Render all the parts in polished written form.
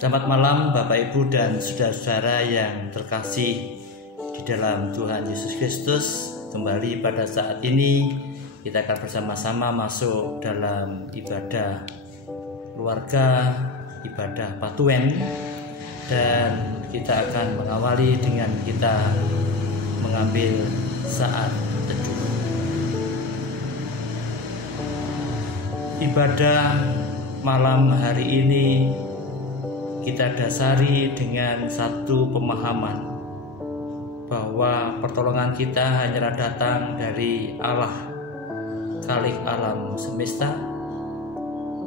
Selamat malam Bapak Ibu dan saudara-saudara yang terkasih di dalam Tuhan Yesus Kristus. Kembali pada saat ini kita akan bersama-sama masuk dalam ibadah keluarga, ibadah Patuen, dan kita akan mengawali dengan kita mengambil saat teduh. Ibadah malam hari ini kita dasari dengan satu pemahaman bahwa pertolongan kita hanyalah datang dari Allah, Khalik alam semesta,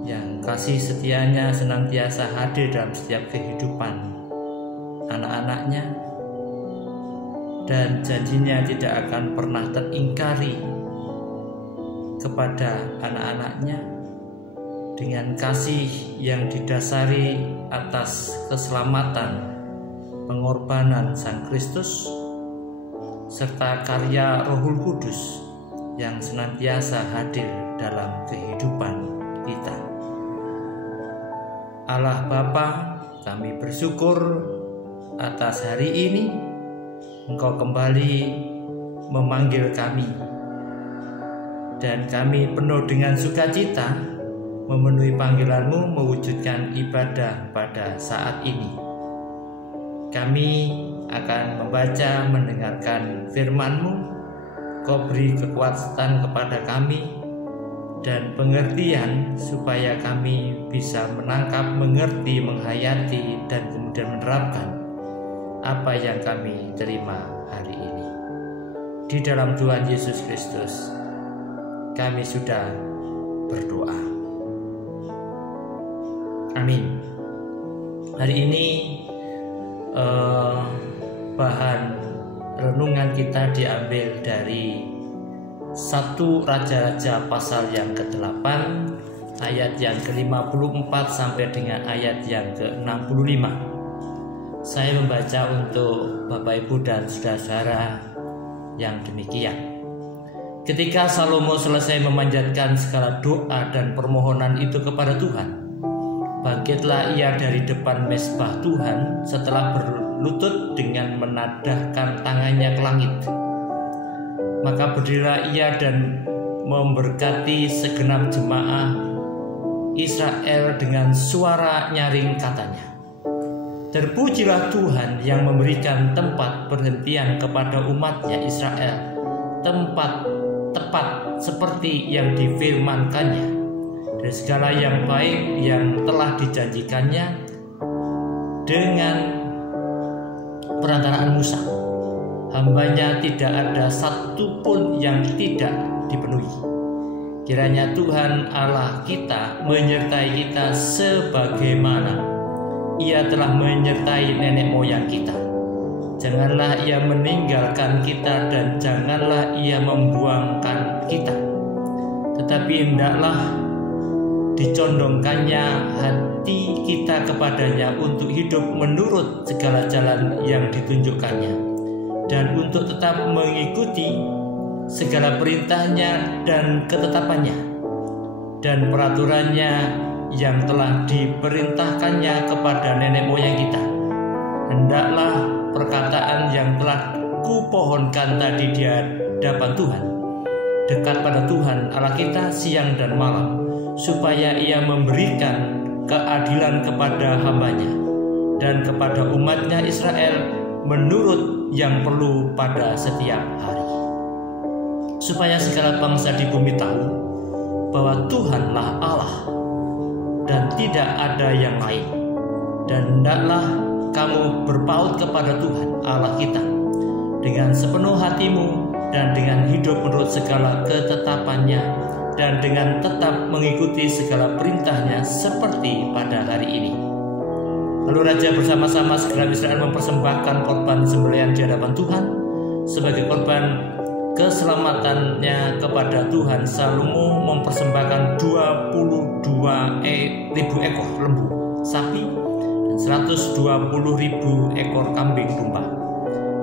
yang kasih setianya senantiasa hadir dalam setiap kehidupan anak-anaknya, dan janjinya tidak akan pernah teringkari kepada anak-anaknya, dengan kasih yang didasari atas keselamatan pengorbanan Sang Kristus serta karya Rohul Kudus yang senantiasa hadir dalam kehidupan kita. Allah Bapa, kami bersyukur atas hari ini Engkau kembali memanggil kami, dan kami penuh dengan sukacita memenuhi panggilan-Mu mewujudkan ibadah pada saat ini. Kami akan membaca, mendengarkan firman-Mu. Kau beri kekuatan kepada kami dan pengertian supaya kami bisa menangkap, mengerti, menghayati, dan kemudian menerapkan apa yang kami terima hari ini. Di dalam Tuhan Yesus Kristus kami sudah berdoa. Amin. Hari ini bahan renungan kita diambil dari 1 Raja-Raja pasal yang ke-8 ayat yang ke-54 sampai dengan ayat yang ke-65. Saya membaca untuk Bapak Ibu dan saudara-saudara yang demikian. Ketika Salomo selesai memanjatkan segala doa dan permohonan itu kepada Tuhan, bangkitlah ia dari depan mezbah Tuhan setelah berlutut dengan menadahkan tangannya ke langit. Maka berdirilah ia dan memberkati segenap jemaah Israel dengan suara nyaring, katanya, terpujilah Tuhan yang memberikan tempat perhentian kepada umatnya Israel, tempat tepat seperti yang difirmankannya, dan segala yang baik yang telah dijanjikannya dengan perantaraan Musa, hambanya. Tidak ada satu pun yang tidak dipenuhi. Kiranya Tuhan Allah kita menyertai kita sebagaimana Ia telah menyertai nenek moyang kita. Janganlah Ia meninggalkan kita dan janganlah Ia membuangkan kita, tetapi hendaklah dicondongkannya hati kita kepadanya untuk hidup menurut segala jalan yang ditunjukkannya, dan untuk tetap mengikuti segala perintahnya dan ketetapannya dan peraturannya yang telah diperintahkannya kepada nenek moyang kita. Hendaklah perkataan yang telah kupohonkan tadi di hadapan Tuhan dekat pada Tuhan Allah kita siang dan malam, supaya Ia memberikan keadilan kepada hambanya dan kepada umatnya Israel menurut yang perlu pada setiap hari, supaya segala bangsa di bumi tahu bahwa Tuhanlah Allah dan tidak ada yang lain. Dan hendaklah kamu berpaut kepada Tuhan Allah kita dengan sepenuh hatimu dan dengan hidup menurut segala ketetapannya, dan dengan tetap mengikuti segala perintahnya seperti pada hari ini. Lalu Raja bersama-sama segenap Israel mempersembahkan korban sembelihan di hadapan Tuhan sebagai korban keselamatannya kepada Tuhan. Salomo mempersembahkan 22.000 ekor lembu sapi dan 120.000 ekor kambing domba.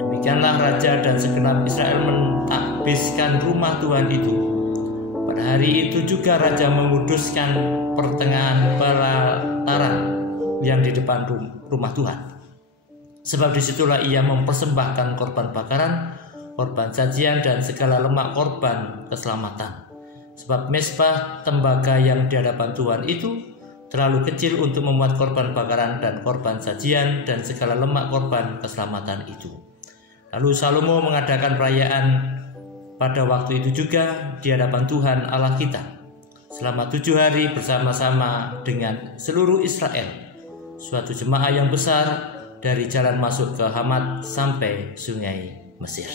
Demikianlah Raja dan segenap Israel mentakbiskan rumah Tuhan itu. Pada hari itu juga Raja menguduskan pertengahan pelataran yang di depan rumah Tuhan. Sebab disitulah ia mempersembahkan korban bakaran, korban sajian, dan segala lemak korban keselamatan. Sebab mezbah tembaga yang di hadapan Tuhan itu terlalu kecil untuk memuat korban bakaran dan korban sajian dan segala lemak korban keselamatan itu. Lalu Salomo mengadakan perayaan pada waktu itu juga di hadapan Tuhan Allah kita selama 7 hari bersama-sama dengan seluruh Israel, suatu jemaah yang besar dari jalan masuk ke Hamat sampai sungai Mesir.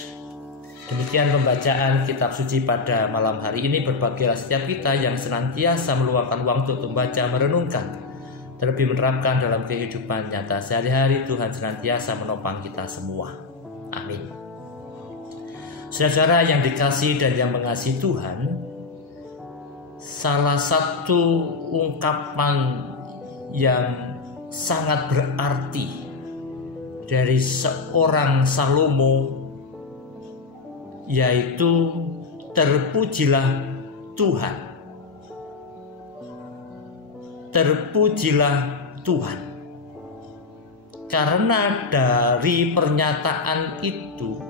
Demikian pembacaan kitab suci pada malam hari ini. Berbahagialah setiap kita yang senantiasa meluangkan waktu untuk membaca, merenungkan, terlebih menerapkan dalam kehidupan nyata sehari-hari. Tuhan senantiasa menopang kita semua. Amin. Saudara yang dikasihi dan yang mengasihi Tuhan, salah satu ungkapan yang sangat berarti dari seorang Salomo yaitu terpujilah Tuhan. Terpujilah Tuhan. Karena dari pernyataan itu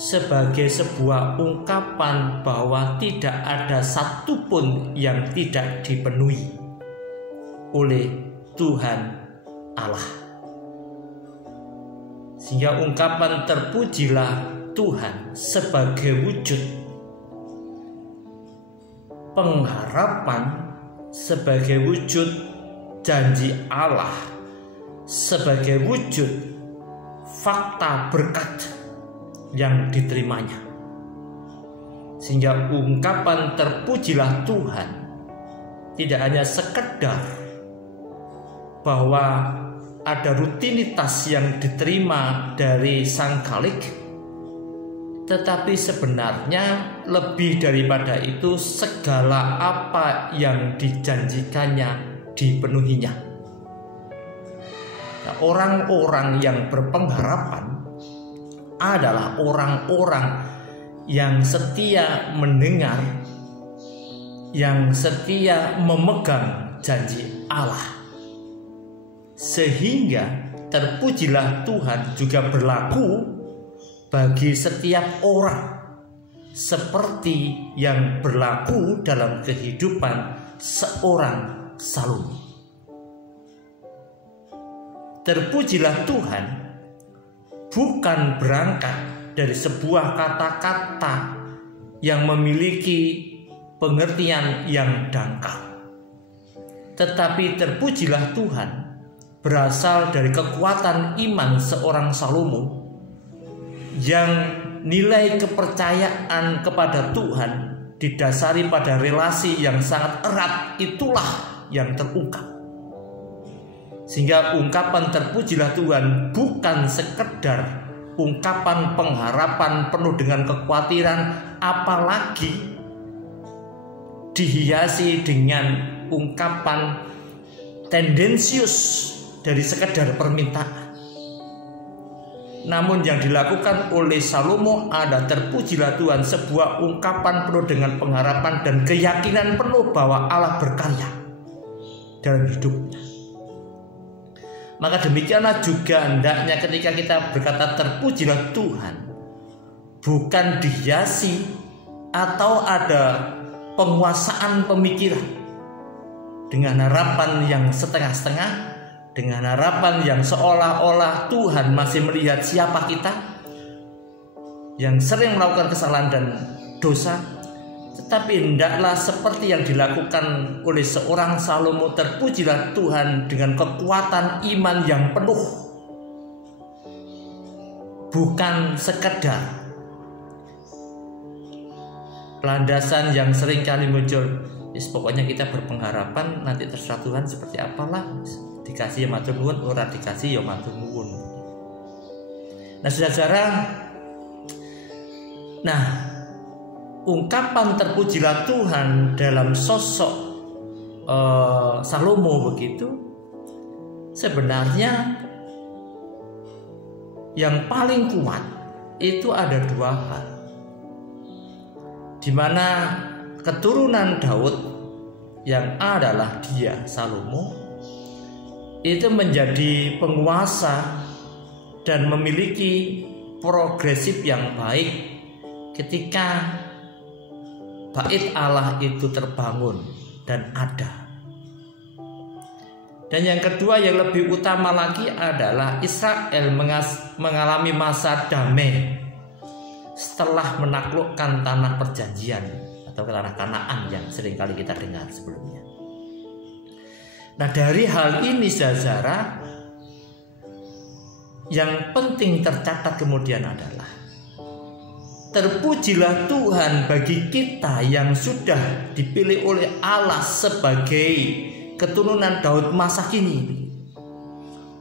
sebagai sebuah ungkapan bahwa tidak ada satupun yang tidak dipenuhi oleh Tuhan Allah. Sehingga ungkapan terpujilah Tuhan sebagai wujud pengharapan, sebagai wujud janji Allah, sebagai wujud fakta berkat yang diterimanya. Sehingga ungkapan terpujilah Tuhan tidak hanya sekedar bahwa ada rutinitas yang diterima dari sang khalik, tetapi sebenarnya lebih daripada itu, segala apa yang dijanjikannya dipenuhinya. Nah, orang-orang yang berpengharapan adalah orang-orang yang setia mendengar, yang setia memegang janji Allah. Sehingga terpujilah Tuhan juga berlaku bagi setiap orang, seperti yang berlaku dalam kehidupan seorang Salomo. Terpujilah Tuhan bukan berangkat dari sebuah kata-kata yang memiliki pengertian yang dangkal, tetapi terpujilah Tuhan berasal dari kekuatan iman seorang Salomo yang nilai kepercayaan kepada Tuhan didasari pada relasi yang sangat erat, itulah yang terungkap. Sehingga ungkapan terpujilah Tuhan bukan sekedar ungkapan pengharapan penuh dengan kekhawatiran, apalagi dihiasi dengan ungkapan tendensius dari sekedar permintaan. Namun yang dilakukan oleh Salomo ada terpujilah Tuhan, sebuah ungkapan penuh dengan pengharapan dan keyakinan penuh bahwa Allah berkarya dalam hidupnya. Maka demikianlah juga hendaknya ketika kita berkata terpujilah Tuhan, bukan dihiasi atau ada penguasaan pemikiran dengan harapan yang setengah-setengah, dengan harapan yang seolah-olah Tuhan masih melihat siapa kita yang sering melakukan kesalahan dan dosa. Tetapi hendaklah seperti yang dilakukan oleh seorang Salomo, terpujilah Tuhan dengan kekuatan iman yang penuh, bukan sekedar landasan yang sering kali muncul, pokoknya kita berpengharapan nanti terserah Tuhan seperti apalah, dikasih ya matur nuwun, ora dikasih ya matur nuwun. Nah, saudara, ungkapan terpujilah Tuhan dalam sosok Salomo begitu, sebenarnya yang paling kuat itu ada dua hal, di mana keturunan Daud yang adalah dia Salomo itu menjadi penguasa dan memiliki progresif yang baik ketika bait Allah itu terbangun dan ada. Dan yang kedua yang lebih utama lagi adalah Israel mengalami masa damai setelah menaklukkan tanah perjanjian atau tanah Kanaan yang seringkali kita dengar sebelumnya. Nah, dari hal ini saudara, yang penting tercatat kemudian adalah terpujilah Tuhan bagi kita yang sudah dipilih oleh Allah sebagai keturunan Daud masa kini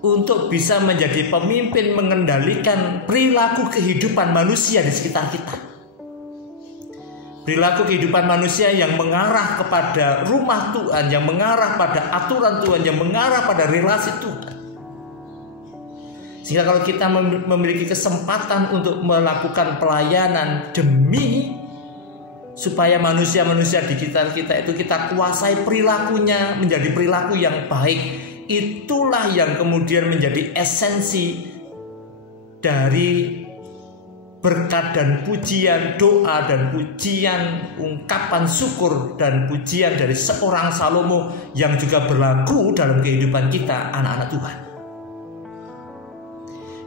untuk bisa menjadi pemimpin mengendalikan perilaku kehidupan manusia di sekitar kita. Perilaku kehidupan manusia yang mengarah kepada rumah Tuhan, yang mengarah pada aturan Tuhan, yang mengarah pada relasi Tuhan. Sehingga kalau kita memiliki kesempatan untuk melakukan pelayanan demi supaya manusia-manusia di sekitar kita itu kita kuasai perilakunya menjadi perilaku yang baik, itulah yang kemudian menjadi esensi dari berkat dan pujian, doa dan pujian, ungkapan syukur dan pujian dari seorang Salomo yang juga berlaku dalam kehidupan kita anak-anak Tuhan.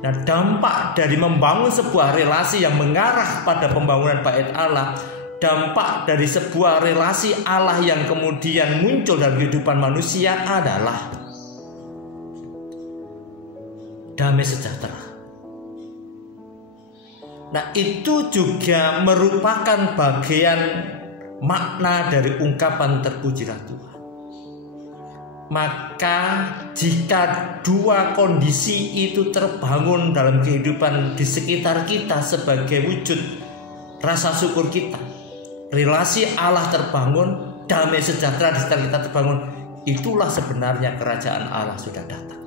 Nah, dampak dari membangun sebuah relasi yang mengarah pada pembangunan bait Allah, dampak dari sebuah relasi Allah yang kemudian muncul dalam kehidupan manusia adalah damai sejahtera. Nah, itu juga merupakan bagian makna dari ungkapan terpujilah Tuhan. Maka jika dua kondisi itu terbangun dalam kehidupan di sekitar kita sebagai wujud rasa syukur kita, relasi Allah terbangun, damai sejahtera di sekitar kita terbangun, itulah sebenarnya kerajaan Allah sudah datang.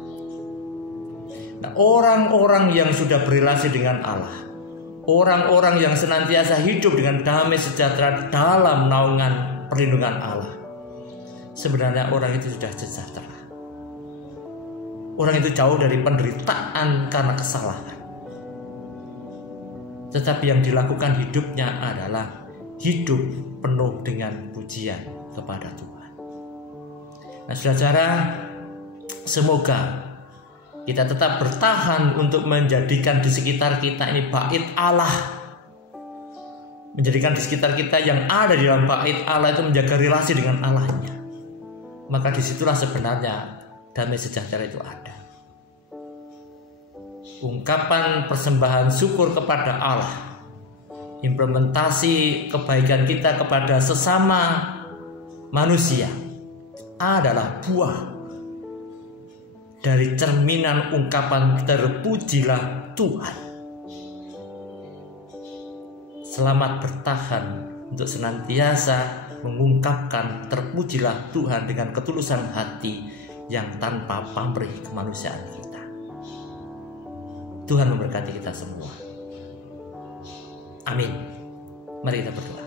Nah, orang-orang yang sudah berelasi dengan Allah, orang-orang yang senantiasa hidup dengan damai sejahtera dalam naungan perlindungan Allah, sebenarnya orang itu sudah sejahtera. Orang itu jauh dari penderitaan karena kesalahan. Tetapi yang dilakukan hidupnya adalah hidup penuh dengan pujian kepada Tuhan. Nah, saudara, semoga kita tetap bertahan untuk menjadikan di sekitar kita ini bait Allah. Menjadikan di sekitar kita yang ada di dalam bait Allah itu menjaga relasi dengan Allahnya. Maka disitulah sebenarnya damai sejahtera itu ada. Ungkapan persembahan syukur kepada Allah, implementasi kebaikan kita kepada sesama manusia adalah buah dari cerminan ungkapan terpujilah Tuhan. Selamat bertahan untuk senantiasa mengungkapkan terpujilah Tuhan dengan ketulusan hati yang tanpa pamrih kemanusiaan kita. Tuhan memberkati kita semua. Amin. Mari kita berdoa.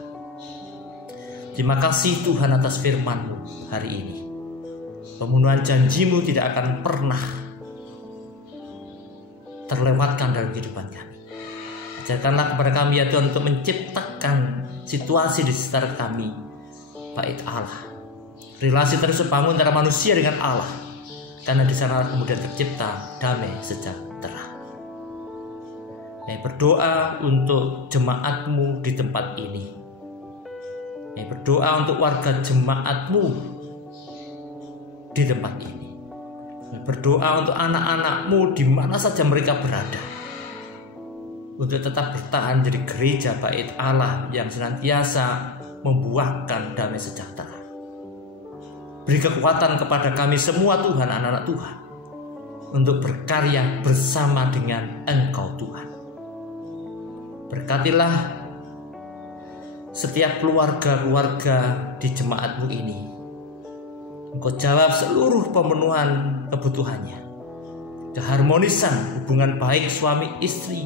Terima kasih Tuhan atas firman-Mu hari ini. Pemenuhan janji-Mu tidak akan pernah terlewatkan dalam kehidupan kami. Ajarkanlah kepada kami ya Tuhan untuk menciptakan situasi di sekitar kami bait Allah. Relasi terbangun antara manusia dengan Allah. Karena di sana kemudian tercipta damai sejahtera. Berdoa untuk jemaat-Mu di tempat ini. Berdoa untuk warga jemaat-Mu di tempat ini. Berdoa untuk anak-anak-Mu di mana saja mereka berada, untuk tetap bertahan jadi gereja bait Allah yang senantiasa membuahkan damai sejahtera. Beri kekuatan kepada kami semua Tuhan, anak-anak Tuhan, untuk berkarya bersama dengan Engkau Tuhan. Berkatilah setiap keluarga-keluarga di jemaat-Mu ini. Engkau jawab seluruh pemenuhan kebutuhannya. Keharmonisan hubungan baik suami istri,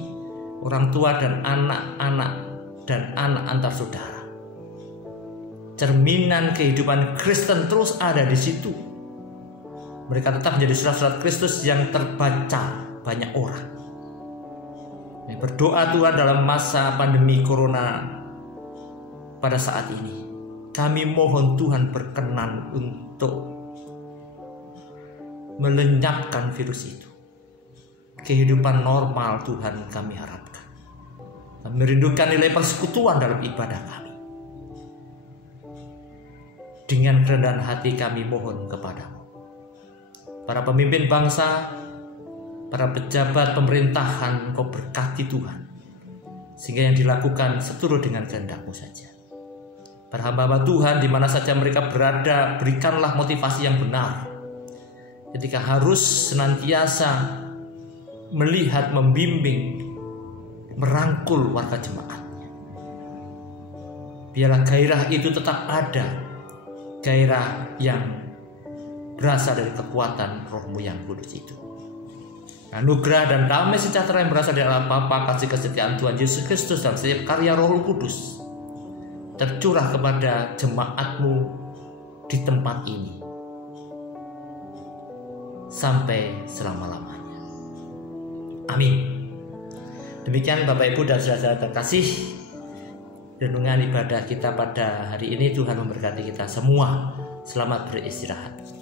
orang tua dan anak-anak, dan anak antar saudara. Cerminan kehidupan Kristen terus ada di situ. mereka tetap menjadi surat-surat Kristus yang terbaca banyak orang. Berdoa Tuhan dalam masa pandemi corona pada saat ini, kami mohon Tuhan berkenan untuk melenyapkan virus itu. Kehidupan normal Tuhan kami harapkan. Kami merindukan nilai persekutuan dalam ibadah kami. Dengan kerendahan hati kami mohon kepadamu. Para pemimpin bangsa, para pejabat pemerintahan, Kau berkati Tuhan, sehingga yang dilakukan seturut dengan kehendak-Mu saja. Para hamba-hamba Tuhan di mana saja mereka berada, berikanlah motivasi yang benar ketika harus senantiasa melihat, membimbing, merangkul warga jemaatnya. Biarlah gairah itu tetap ada, gairah yang berasal dari kekuatan Roh-Mu yang kudus itu. Anugerah dan damai sejahtera yang berasal dari Allah Bapa, kasih kesetiaan Tuhan Yesus Kristus dan setiap karya Roh Kudus tercurah kepada jemaat-Mu di tempat ini sampai selama-lamanya. Amin. Demikian Bapak Ibu dan saudara-saudara terkasih, renungan ibadah kita pada hari ini. Tuhan memberkati kita semua. Selamat beristirahat.